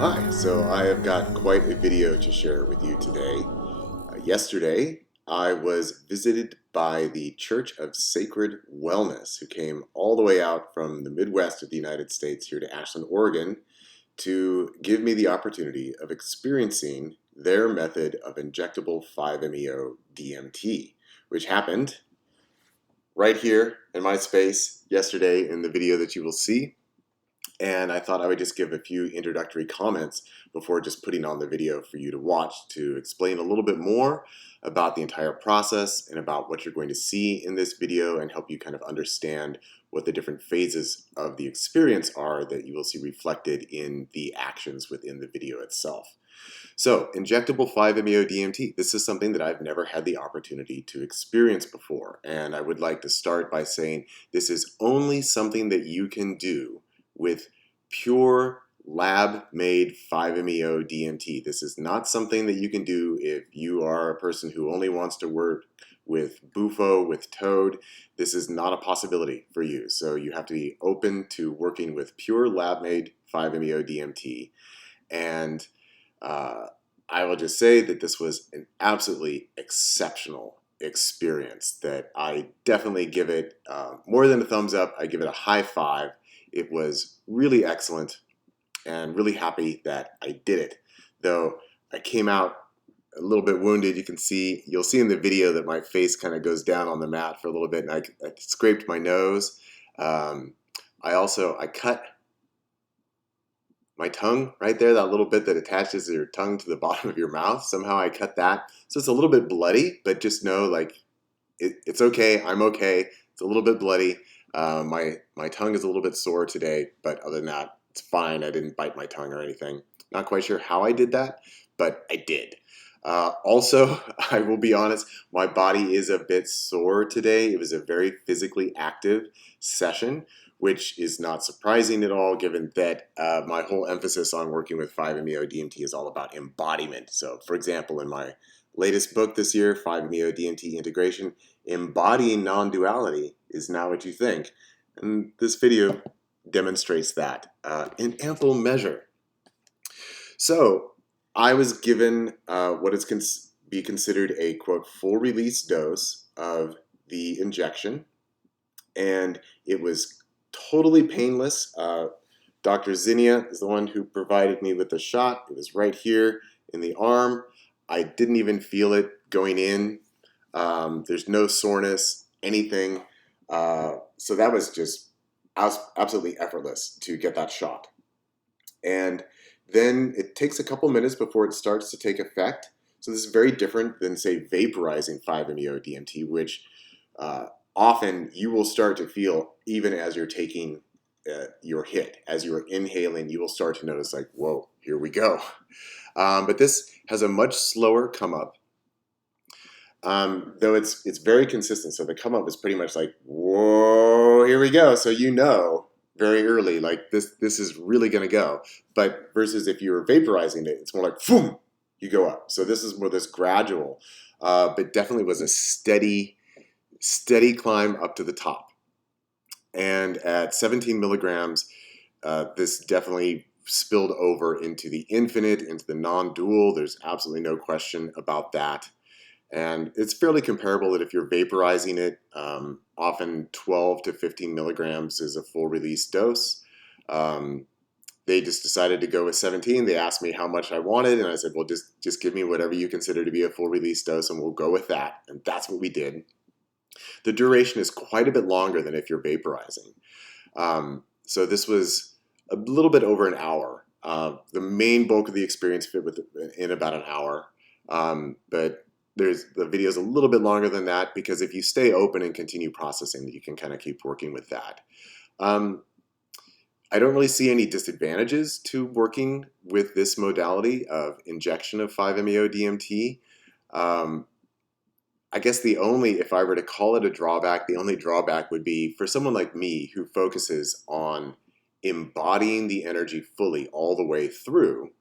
Hi, so I have got quite a video to share with you today. Yesterday, I was visited by the Church of Sacred Wellness, who came all the way out from the Midwest of the United States here to Ashland, Oregon, to give me the opportunity of experiencing their method of injectable 5-MeO DMT, which happened right here in my space yesterday in the video that you will see. And I thought I would just give a few introductory comments before just putting on the video for you to watch to explain a little bit more about the entire process and about what you're going to see in this video and help you kind of understand what the different phases of the experience are that you will see reflected in the actions within the video itself. So, injectable 5-MeO DMT. This is something that I've never had the opportunity to experience before. And I would like to start by saying this is only something that you can do with pure lab-made 5-MeO DMT. This is not something that you can do if you are a person who only wants to work with bufo, with toad. This is not a possibility for you. So you have to be open to working with pure lab-made 5-MeO DMT. And I will just say that this was an absolutely exceptional experience that I definitely give it more than a thumbs up. I give it a high five. It was really excellent and really happy that I did it. Though I came out a little bit wounded. You'll see in the video that my face kind of goes down on the mat for a little bit, and I scraped my nose. I cut my tongue right there, that little bit that attaches your tongue to the bottom of your mouth. Somehow I cut that. So it's a little bit bloody, but just know like it's okay. I'm okay. It's a little bit bloody. My tongue is a little bit sore today, but other than that, it's fine. I didn't bite my tongue or anything. Not quite sure how I did that, but I did. Also, I will be honest, my body is a bit sore today. It was a very physically active session, which is not surprising at all, given that my whole emphasis on working with 5-MeO DMT is all about embodiment. So, for example, in my latest book this year, 5-MeO DMT Integration, embodying non-duality is not what you think. And this video demonstrates that in ample measure. So, I was given what is be considered a, quote, full release dose of the injection, and it was totally painless. Dr. Zinnia is the one who provided me with the shot. It was right here in the arm. I didn't even feel it going in. There's no soreness, anything. So that was just absolutely effortless to get that shot. And then it takes a couple minutes before it starts to take effect. So this is very different than, say, vaporizing 5-MeO DMT, which often you will start to feel even as you're taking your hit. As you're inhaling, you will start to notice like, whoa, here we go. But this has a much slower come up, though it's very consistent. So the come up is pretty much like, whoa, here we go. So you know very early, like this is really going to go. But versus if you were vaporizing it, it's more like, boom, you go up. So this is more this gradual, but definitely was a steady climb up to the top. And at 17 milligrams, this definitely spilled over into the infinite, into the non-dual. There's absolutely no question about that. And it's fairly comparable that if you're vaporizing it, often 12 to 15 milligrams is a full release dose. They just decided to go with 17. They asked me how much I wanted, and I said, well, just give me whatever you consider to be a full release dose, and we'll go with that. And that's what we did. The duration is quite a bit longer than if you're vaporizing. So this was a little bit over an hour. The main bulk of the experience fit in about an hour. But the video is a little bit longer than that because if you stay open and continue processing, you can kind of keep working with that. I don't really see any disadvantages to working with this modality of injection of 5-MeO DMT. I guess if I were to call it a drawback, the only drawback would be for someone like me who focuses on embodying the energy fully all the way through.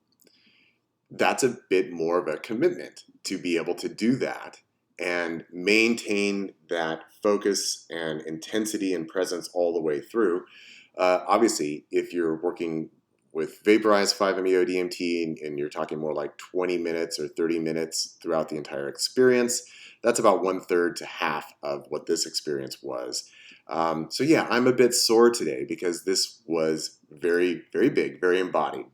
That's a bit more of a commitment to be able to do that and maintain that focus and intensity and presence all the way through. Obviously, if you're working with vaporized 5-MeO DMT, and you're talking more like 20 minutes or 30 minutes throughout the entire experience, that's about 1/3 to half of what this experience was. So yeah, I'm a bit sore today because this was very, very big, very embodied.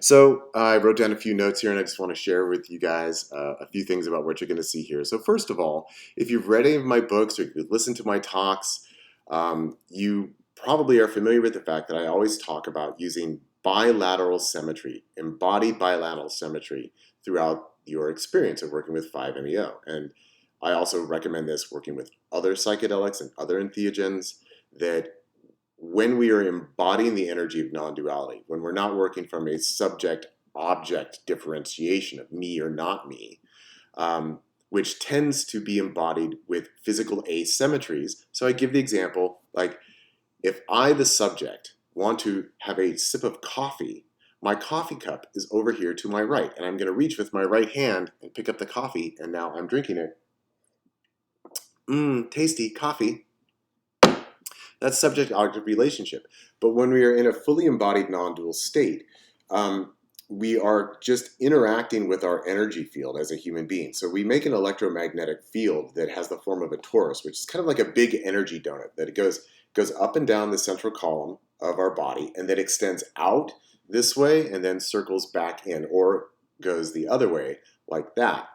So I wrote down a few notes here, and I just want to share with you guys a few things about what you're going to see here. So first of all, if you've read any of my books or if you've listened to my talks, you probably are familiar with the fact that I always talk about using bilateral symmetry, embodied bilateral symmetry throughout your experience of working with 5-MeO. And I also recommend this working with other psychedelics and other entheogens, that when we are embodying the energy of non-duality, when we're not working from a subject-object differentiation of me or not me, which tends to be embodied with physical asymmetries. So I give the example, like if I, the subject, want to have a sip of coffee, my coffee cup is over here to my right, and I'm going to reach with my right hand and pick up the coffee, and now I'm drinking it. Tasty coffee. That's subject-object relationship. But when we are in a fully embodied non-dual state, we are just interacting with our energy field as a human being. So we make an electromagnetic field that has the form of a torus, which is kind of like a big energy donut, that it goes up and down the central column of our body, and then extends out this way and then circles back in, or goes the other way like that.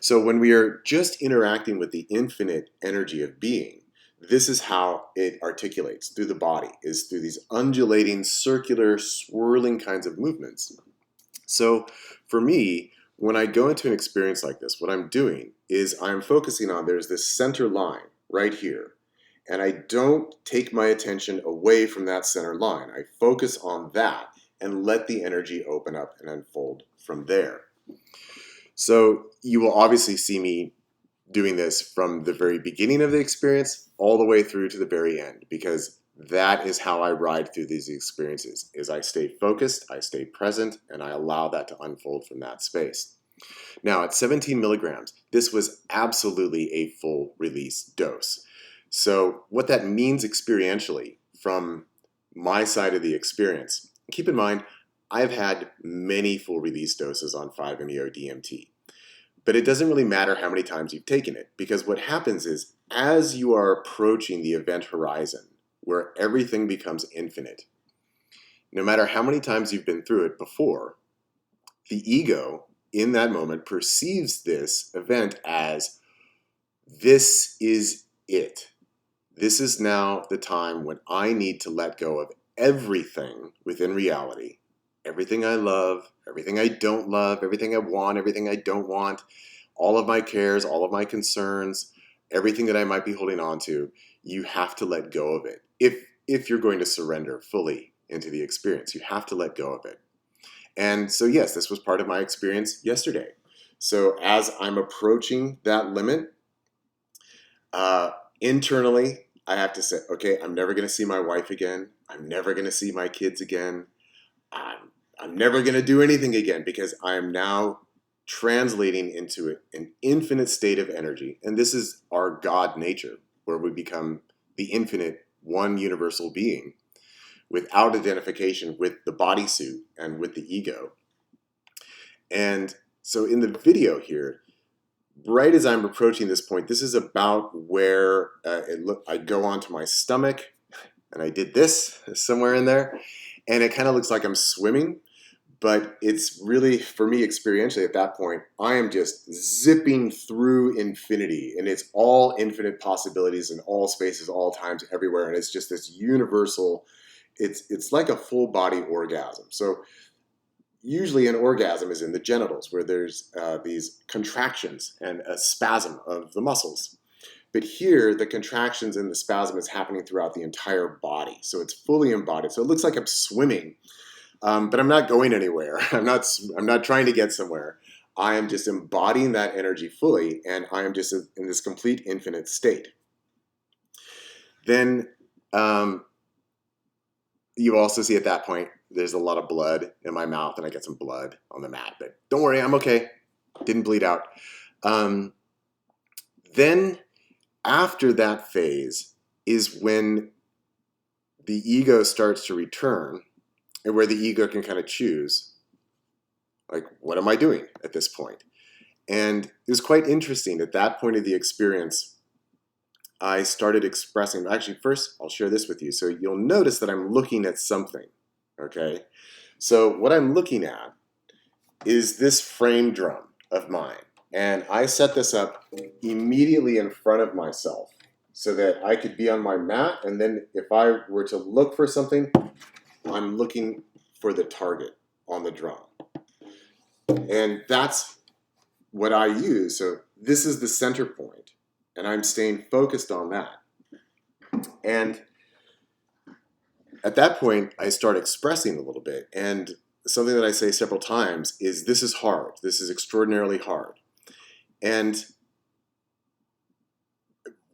So when we are just interacting with the infinite energy of being, this is how it articulates through the body, is through these undulating, circular, swirling kinds of movements. So for me, when I go into an experience like this, what I'm doing is I'm focusing on, there's this center line right here, and I don't take my attention away from that center line. I focus on that and let the energy open up and unfold from there. So you will obviously see me doing this from the very beginning of the experience all the way through to the very end, because that is how I ride through these experiences, is I stay focused, I stay present, and I allow that to unfold from that space. Now at 17 milligrams, this was absolutely a full release dose. So what that means experientially from my side of the experience, keep in mind, I've had many full release doses on 5-MeO DMT. But it doesn't really matter how many times you've taken it, because what happens is, as you are approaching the event horizon, where everything becomes infinite, no matter how many times you've been through it before, the ego in that moment perceives this event as, this is it. This is now the time when I need to let go of everything within reality. Everything I love, everything I don't love, everything I want, everything I don't want, all of my cares, all of my concerns, everything that I might be holding on to, you have to let go of it. If you're going to surrender fully into the experience, you have to let go of it. And so yes, this was part of my experience yesterday. So as I'm approaching that limit, internally, I have to say, okay, I'm never going to see my wife again. I'm never going to see my kids again. I'm never going to do anything again, because I am now translating into an infinite state of energy. And this is our God nature, where we become the infinite one universal being without identification with the bodysuit and with the ego. And so in the video here, right as I'm approaching this point, this is about where I go onto my stomach, and I did this somewhere in there, and it kind of looks like I'm swimming. But it's really, for me experientially at that point, I am just zipping through infinity, and it's all infinite possibilities in all spaces, all times, everywhere. And it's just this universal, it's like a full body orgasm. So usually an orgasm is in the genitals, where there's these contractions and a spasm of the muscles. But here, the contractions and the spasm is happening throughout the entire body. So it's fully embodied. So it looks like I'm swimming. But I'm not going anywhere. I'm not trying to get somewhere. I am just embodying that energy fully, and I am just in this complete infinite state. Then you also see at that point, there's a lot of blood in my mouth, and I get some blood on the mat. But don't worry, I'm okay. Didn't bleed out. Then after that phase is when the ego starts to return, and where the ego can kind of choose, like, what am I doing at this point? And it was quite interesting. At that point of the experience, I started expressing, actually, first, I'll share this with you. So you'll notice that I'm looking at something, okay? So what I'm looking at is this frame drum of mine. And I set this up immediately in front of myself so that I could be on my mat. And then if I were to look for something, I'm looking for the target on the drum. And that's what I use. So this is the center point, and I'm staying focused on that. And at that point, I start expressing a little bit. And something that I say several times is, this is hard. This is extraordinarily hard. And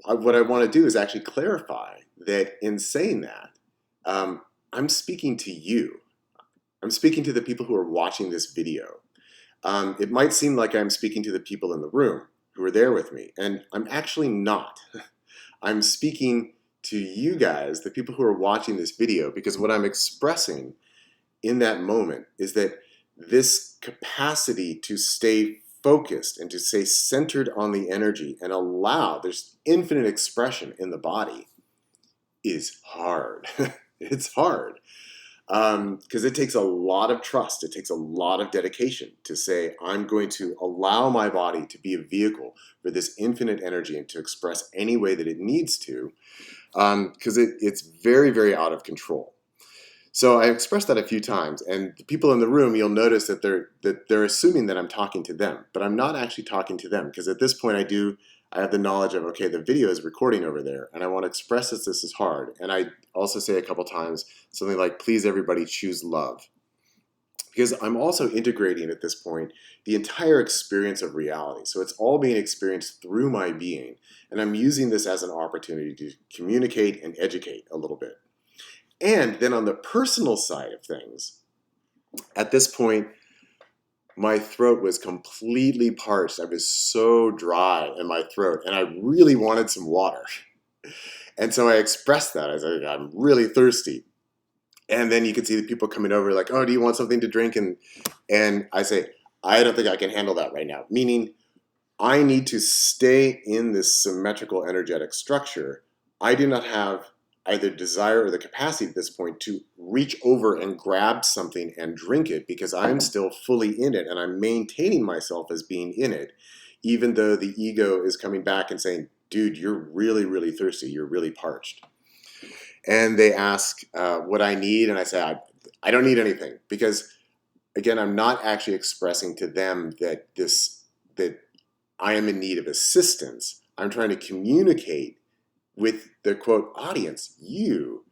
what I want to do is actually clarify that in saying that, I'm speaking to you. I'm speaking to the people who are watching this video. It might seem like I'm speaking to the people in the room who are there with me, and I'm actually not. I'm speaking to you guys, the people who are watching this video, because what I'm expressing in that moment is that this capacity to stay focused and to stay centered on the energy and allow, there's infinite expression in the body, is hard. It's hard. Because it takes a lot of trust. It takes a lot of dedication to say, I'm going to allow my body to be a vehicle for this infinite energy and to express any way that it needs to, because it's very, very out of control. So I expressed that a few times, and the people in the room, you'll notice that they're assuming that I'm talking to them, but I'm not actually talking to them, because at this point I have the knowledge of, okay, the video is recording over there, and I want to express that this is hard. And I also say a couple times something like, please everybody choose love. Because I'm also integrating at this point the entire experience of reality. So it's all being experienced through my being, and I'm using this as an opportunity to communicate and educate a little bit. And then on the personal side of things, at this point, my throat was completely parched. I was so dry in my throat, and I really wanted some water. And so I expressed that. I said, I'm really thirsty. And then you could see the people coming over like, oh, do you want something to drink? And I say, I don't think I can handle that right now. Meaning, I need to stay in this symmetrical energetic structure. I do not have either desire or the capacity at this point to reach over and grab something and drink it, because I'm still fully in it and I'm maintaining myself as being in it, even though the ego is coming back and saying, dude, you're really, really thirsty. You're really parched. And they ask what I need, and I say, I don't need anything, because again, I'm not actually expressing to them that I am in need of assistance. I'm trying to communicate with the quote audience, you,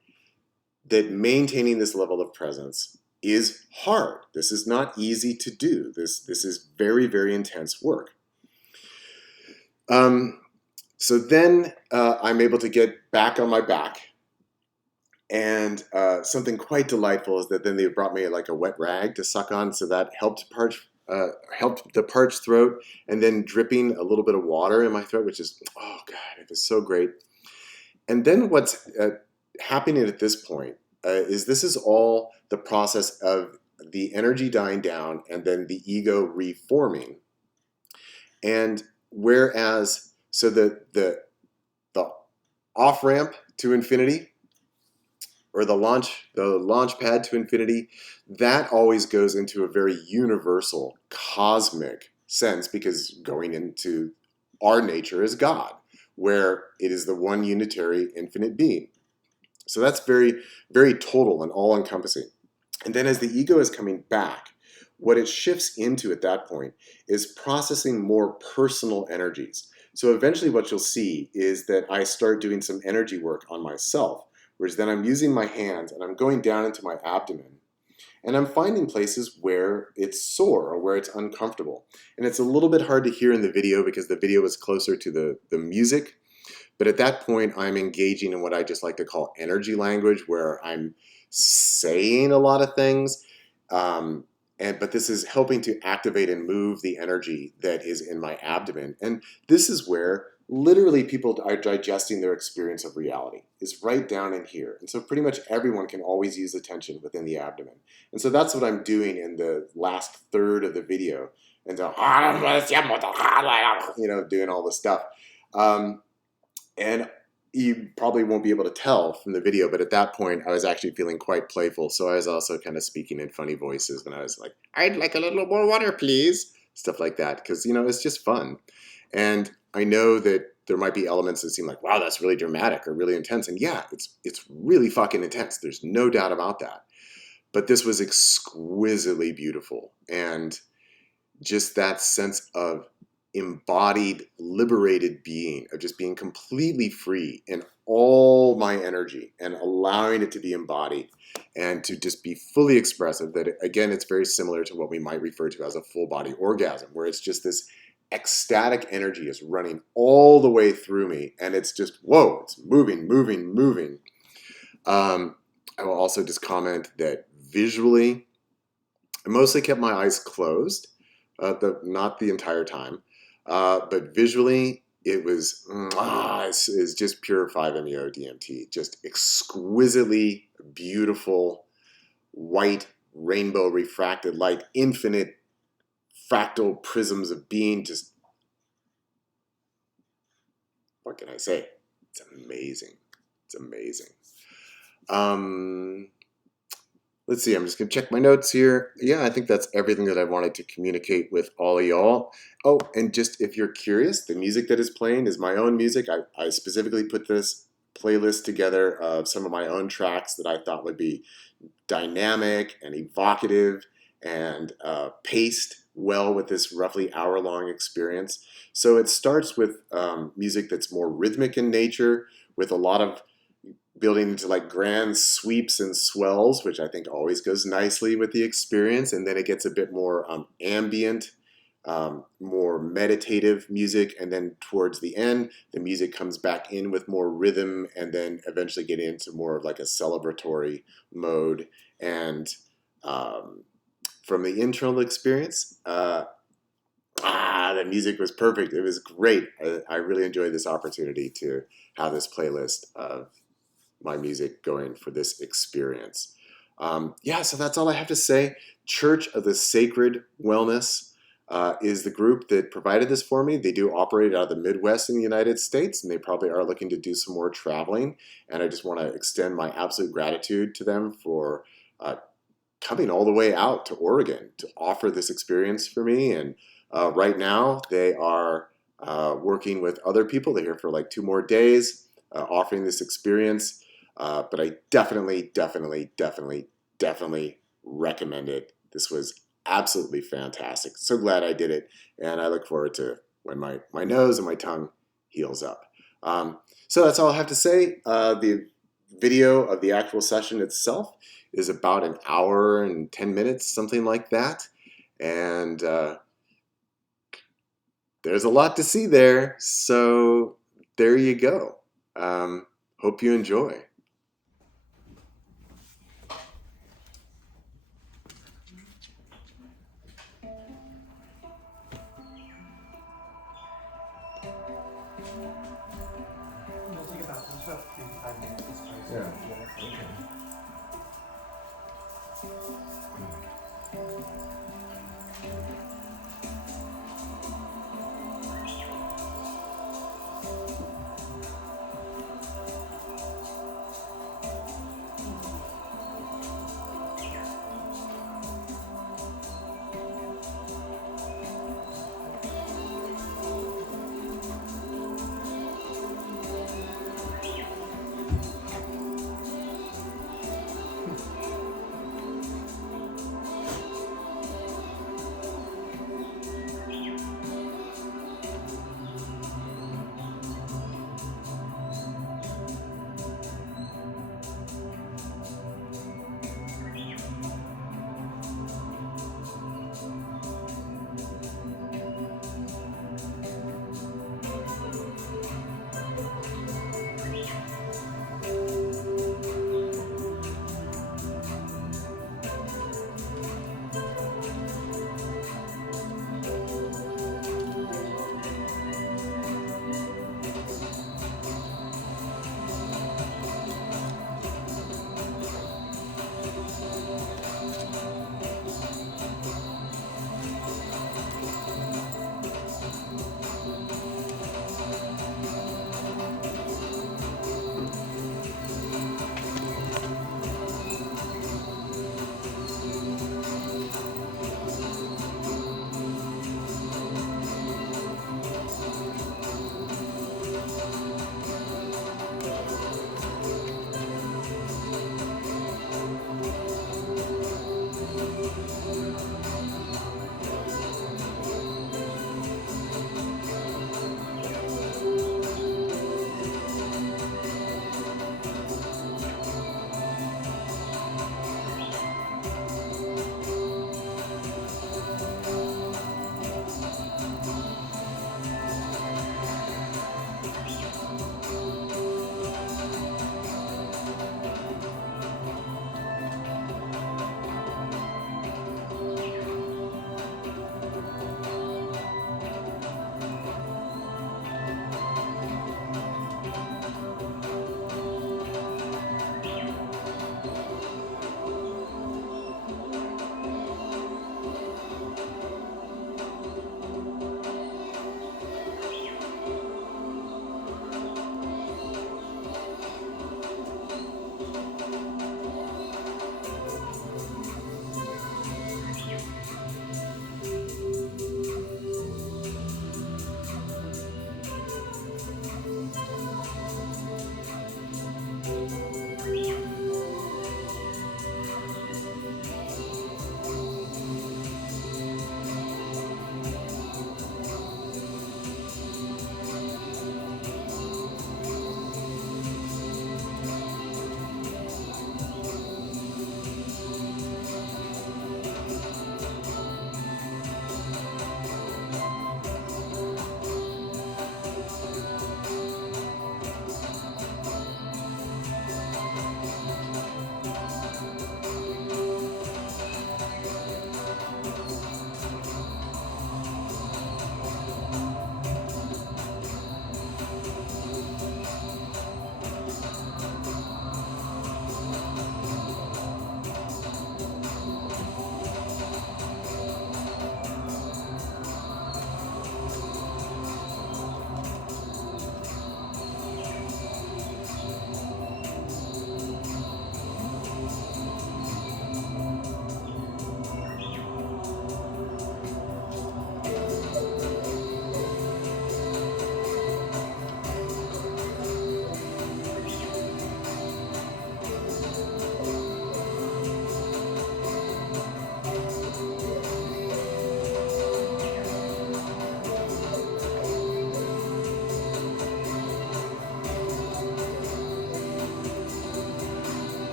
that maintaining this level of presence is hard. This is not easy to do. This is very, very intense work. So then I'm able to get back on my back. And something quite delightful is that then they brought me like a wet rag to suck on, so that helped the parched throat, and then dripping a little bit of water in my throat, which is, oh God, it was so great. And then what's happening at this point is this is all the process of the energy dying down and then the ego reforming. And whereas, so the off ramp to infinity, or the launch pad to infinity, that always goes into a very universal, cosmic sense, because going into our nature is God, where it is the one unitary infinite being. So that's very, very total and all-encompassing. And then as the ego is coming back, what it shifts into at that point is processing more personal energies. So eventually what you'll see is that I start doing some energy work on myself, whereas then I'm using my hands and I'm going down into my abdomen, and I'm finding places where it's sore or where it's uncomfortable. And it's a little bit hard to hear in the video because the video is closer to the music. But at that point, I'm engaging in what I just like to call energy language, where I'm saying a lot of things. But this is helping to activate and move the energy that is in my abdomen. And this is where literally people are digesting their experience of reality is right down in here. And so pretty much everyone can always use attention within the abdomen. And so that's what I'm doing in the last third of the video. And so, doing all this stuff. And you probably won't be able to tell from the video, but at that point I was actually feeling quite playful. So I was also kind of speaking in funny voices when I was like, I'd like a little more water, please. Stuff like that. Because, it's just fun. And I know that there might be elements that seem like, wow, that's really dramatic or really intense. And yeah, it's really fucking intense. There's no doubt about that. But this was exquisitely beautiful. And just that sense of embodied, liberated being, of just being completely free in all my energy and allowing it to be embodied and to just be fully expressive. That, again, it's very similar to what we might refer to as a full body orgasm, where it's just this ecstatic energy is running all the way through me, and it's just, whoa, it's moving, moving, moving. I will also just comment that visually, I mostly kept my eyes closed, not the entire time, but visually, it was it's just pure 5-MeO DMT, just exquisitely beautiful, white, rainbow refracted light, infinite fractal prisms of being. Just, what can I say? It's amazing. It's amazing. Let's see, I'm just going to check my notes here. Yeah, I think that's everything that I wanted to communicate with all of y'all. Oh, and just if you're curious, the music that is playing is my own music. I specifically put this playlist together of some of my own tracks that I thought would be dynamic and evocative and paced well with this roughly hour-long experience. So it starts with music that's more rhythmic in nature, with a lot of building into like grand sweeps and swells, which I think always goes nicely with the experience. And then it gets a bit more ambient, more meditative music. And then towards the end, the music comes back in with more rhythm, and then eventually get into more of like a celebratory mode. And from the internal experience, the music was perfect. It was great. I really enjoyed this opportunity to have this playlist of my music going for this experience. So that's all I have to say. Church of the Sacred Wellness is the group that provided this for me. They do operate out of the Midwest in the United States, and they probably are looking to do some more traveling. And I just want to extend my absolute gratitude to them for coming all the way out to Oregon to offer this experience for me. And right now they are working with other people. They're here for like 2 more days, offering this experience. But I definitely recommend it. This was absolutely fantastic. So glad I did it. And I look forward to when my nose and my tongue heals up. So that's all I have to say. The video of the actual session itself is about 1 hour and 10 minutes, something like that. And there's a lot to see there. So there you go. Hope you enjoy. It'll take about 3 to 5 minutes. Yeah. Okay.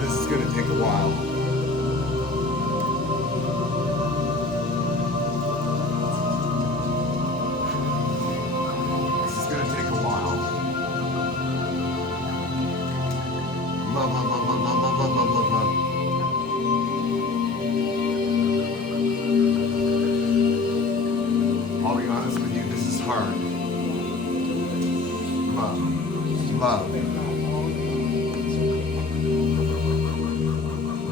This is going to take a while. This is going to take a while. Love, love, love, love, love, love, love, love, love. I'll be honest with you, this is hard. Love, love,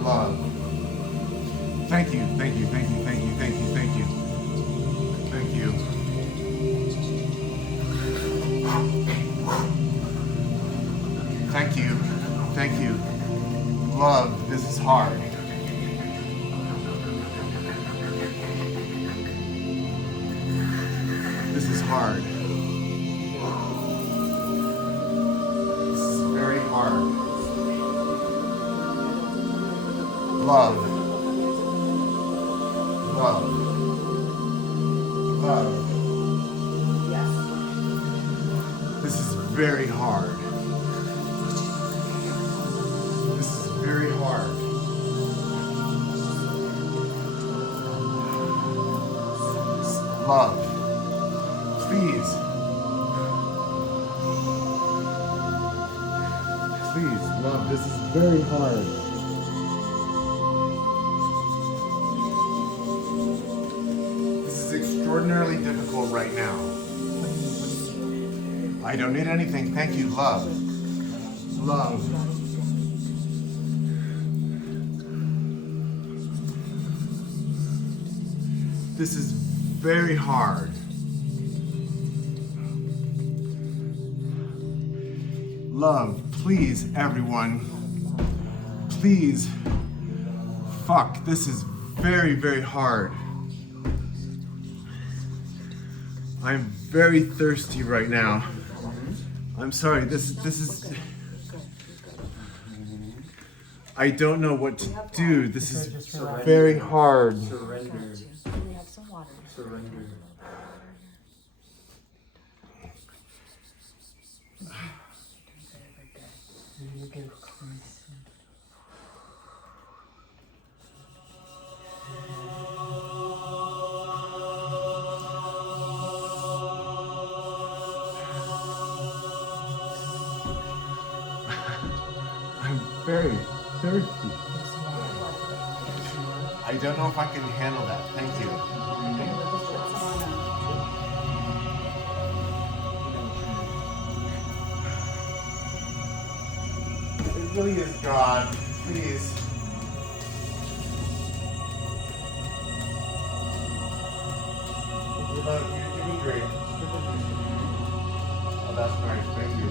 love. Thank you, thank you, thank you, thank you, thank you, thank you. Thank you. Thank you, thank you. Love, this is hard. This is hard. This is very hard. Love. Love. Love. This is very hard. This is very hard. Love. Please. Please, love, this is very hard. This is extraordinarily difficult right now. I don't need anything. Thank you, love. Love. This is very hard. Love, please, everyone. Please. Fuck, this is very, very hard. I'm very thirsty right now. I'm sorry, this is... I don't know what to do. This is very hard. Surrender. Surrender. I'm very thirsty. I don't know if I can handle that. Thank you. It really is God. Please. Love, you give me drink. Oh, that's nice. Thank you.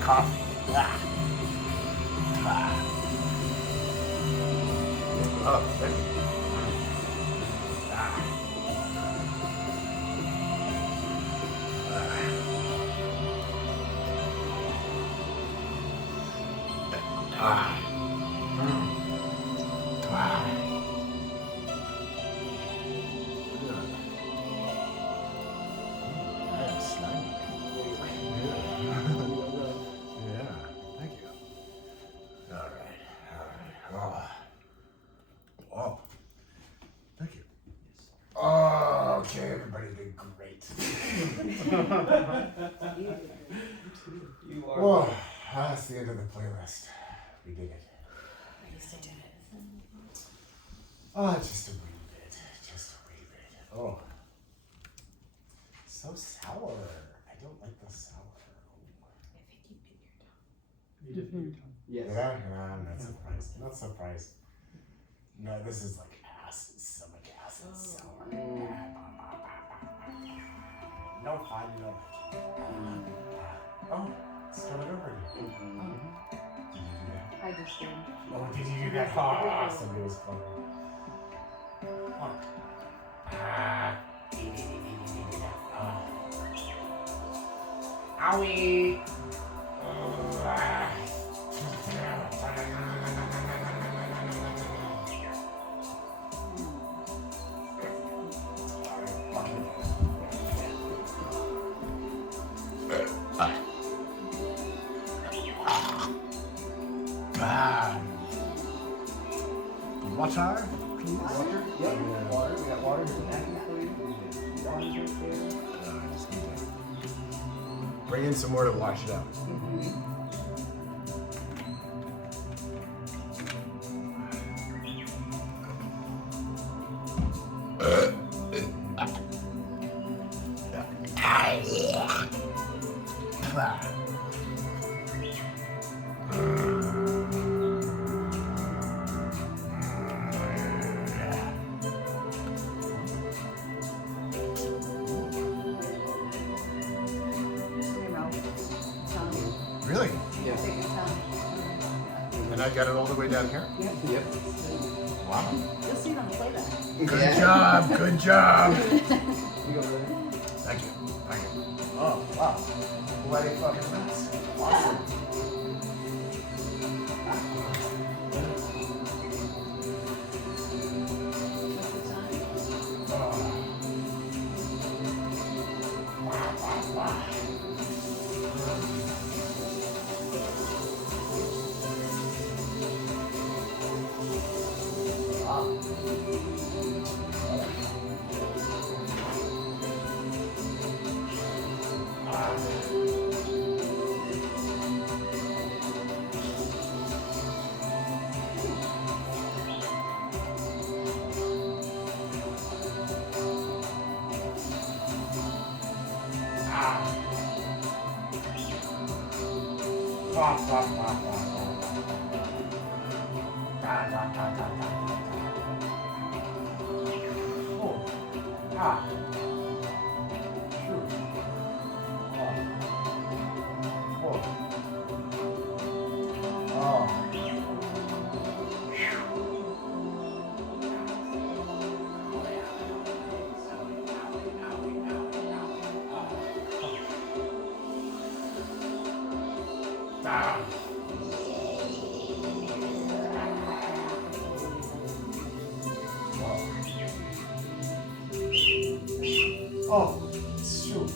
Coffee. Oh, thank you. Okay, everybody did great. You are. Well, that's the end of the playlist. We did it. Oh, just a wee bit. Just a wee bit. Oh. So sour. I don't like the sour. You did your tongue. Yes. Did I? No, I'm not surprised. Not surprised. No, this is like acid, stomach acid, sour. No fun, no. Oh, start it over again. Did you do that? I just did. Oh, did you do that? Oh, somebody was clever. Owie! Water, please. Water? Yep. Water. We got water. There's a napkin for you. Water's right there. I just need to bring in some more to wash it out. Really? Yes. And I got it all the way down here? Yep. Wow. You'll see them play that. Good job, good job. You go over there. Thank you. Thank you. Oh, wow. Bloody fucking nuts. Awesome. Oh, shoot.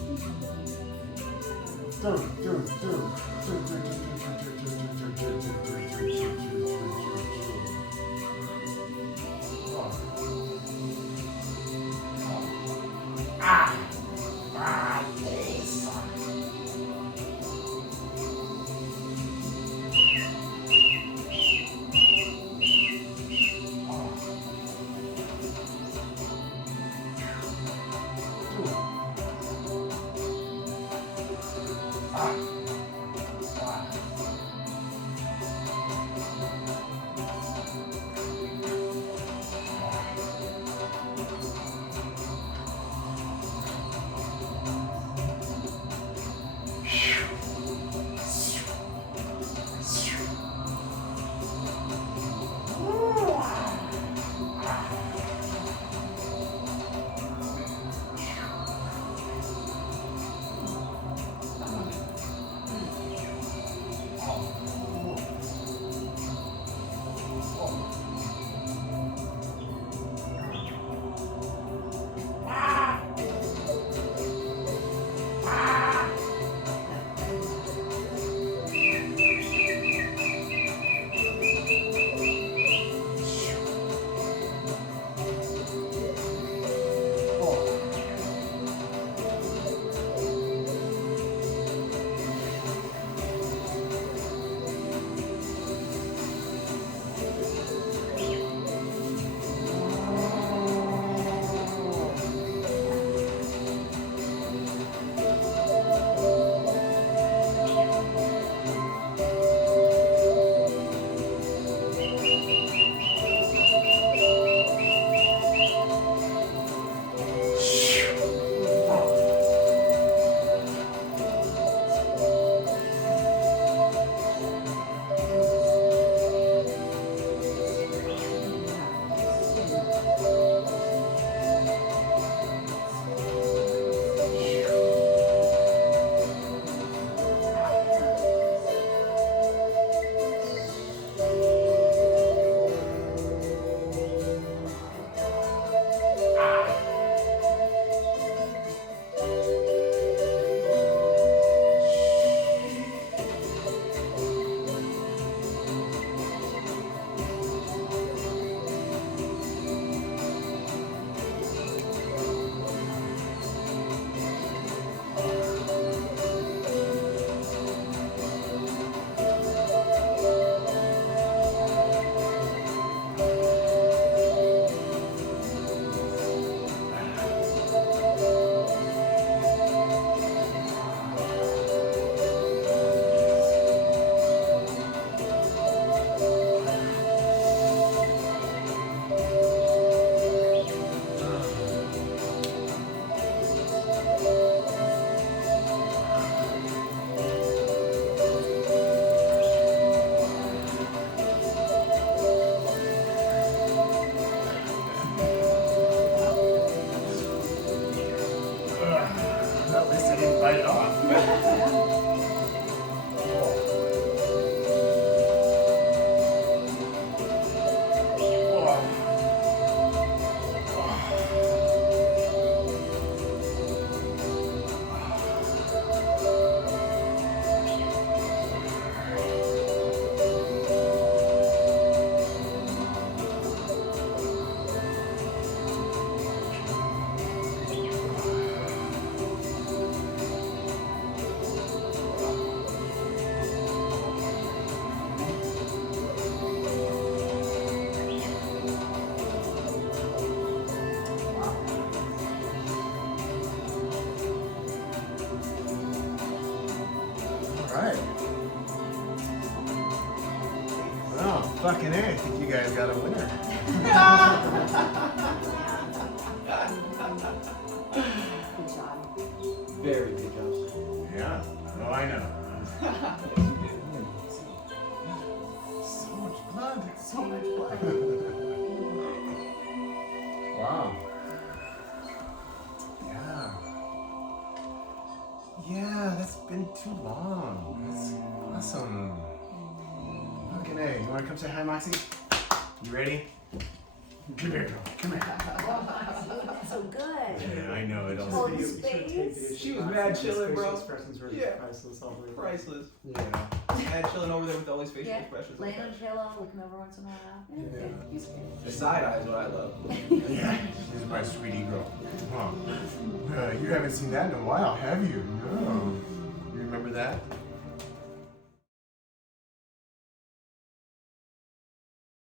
Fucking A, I think you guys got a winner. Good job. Very good job. Yeah. Oh, I know. Yes, you did. So much blood. So much blood. Wow. Yeah. Yeah, that's been too long. That's awesome. Fucking A, you wanna come say hi, Moxie? You ready? Come here, girl. Come here. That's so good. Yeah, I know it. Hold Also. space. She was mad chilling, bro. Expressions were Yeah. priceless all the way. Priceless. Yeah. Mad chilling over there with all these facial Yeah, expressions. laying on the pillow, looking over once in a while. Yeah, Yeah. good. He's good. The side eye is what I love. Yeah. She's my sweetie girl. Come on. You haven't seen that in a while, have you? No. You remember that?